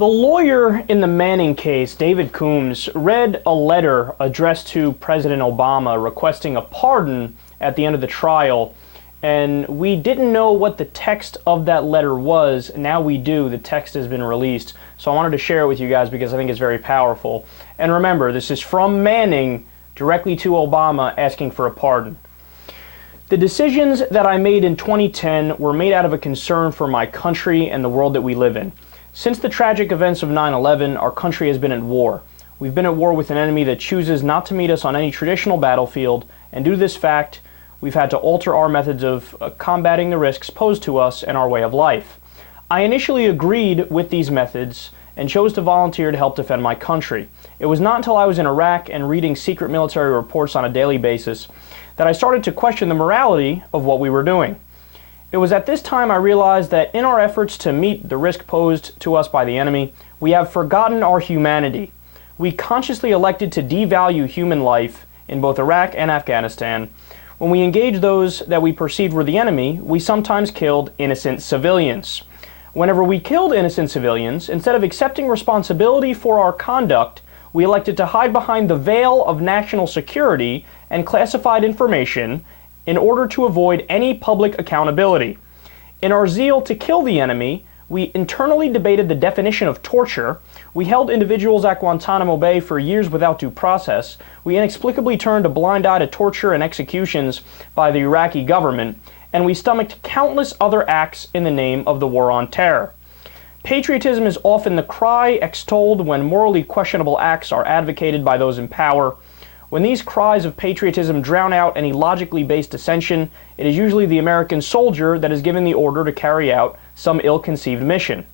The lawyer in the Manning case, David Coombs, read a letter addressed to President Obama requesting a pardon at the end of the trial, and we didn't know what the text of that letter was. Now we do. The text has been released, so I wanted to share it with you guys because I think it's very powerful. And remember, this is from Manning directly to Obama asking for a pardon. The decisions that I made in 2010 were made out of a concern for my country and the world that we live in. Since the tragic events of 9/11, our country has been at war. We've been at war with an enemy that chooses not to meet us on any traditional battlefield, and due to this fact, we've had to alter our methods of combating the risks posed to us and our way of life. I initially agreed with these methods and chose to volunteer to help defend my country. It was not until I was in Iraq and reading secret military reports on a daily basis that I started to question the morality of what we were doing. It was at this time I realized that in our efforts to meet the risk posed to us by the enemy, we have forgotten our humanity. We consciously elected to devalue human life in both Iraq and Afghanistan. When we engaged those that we perceived were the enemy, we sometimes killed innocent civilians. Whenever we killed innocent civilians, instead of accepting responsibility for our conduct, we elected to hide behind the veil of national security and classified information in order to avoid any public accountability. In our zeal to kill the enemy, we internally debated the definition of torture. We held individuals at Guantanamo Bay for years without due process. We inexplicably turned a blind eye to torture and executions by the Iraqi government, and we stomached countless other acts in the name of the war on terror. Patriotism is often the cry extolled when morally questionable acts are advocated by those in power. When these cries of patriotism drown out any logically based dissension, it is usually the American soldier that is given the order to carry out some ill-conceived mission.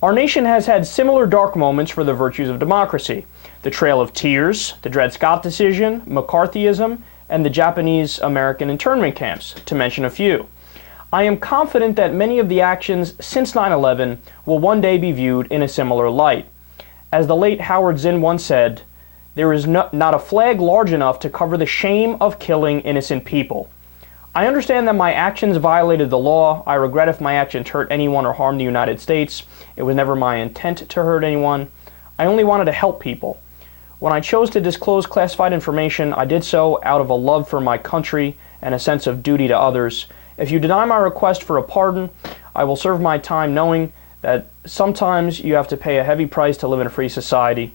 Our nation has had similar dark moments for the virtues of democracy: the Trail of Tears, the Dred Scott decision, McCarthyism, and the Japanese-American internment camps, to mention a few. I am confident that many of the actions since 9/11 will one day be viewed in a similar light. As the late Howard Zinn once said, "There is not a flag large enough to cover the shame of killing innocent people." I understand that my actions violated the law. I regret if my actions hurt anyone or harmed the United States. It was never my intent to hurt anyone. I only wanted to help people. When I chose to disclose classified information, I did so out of a love for my country and a sense of duty to others. If you deny my request for a pardon, I will serve my time knowing that sometimes you have to pay a heavy price to live in a free society.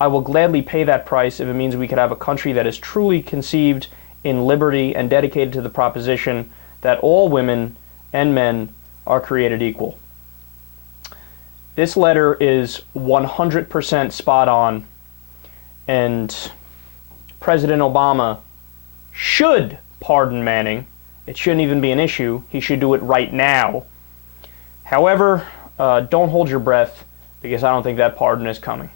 I will gladly pay that price if it means we could have a country that is truly conceived in liberty and dedicated to the proposition that all women and men are created equal. This letter is 100% spot on, and President Obama should pardon Manning. It shouldn't even be an issue. He should do it right now. However, don't hold your breath, because I don't think that pardon is coming.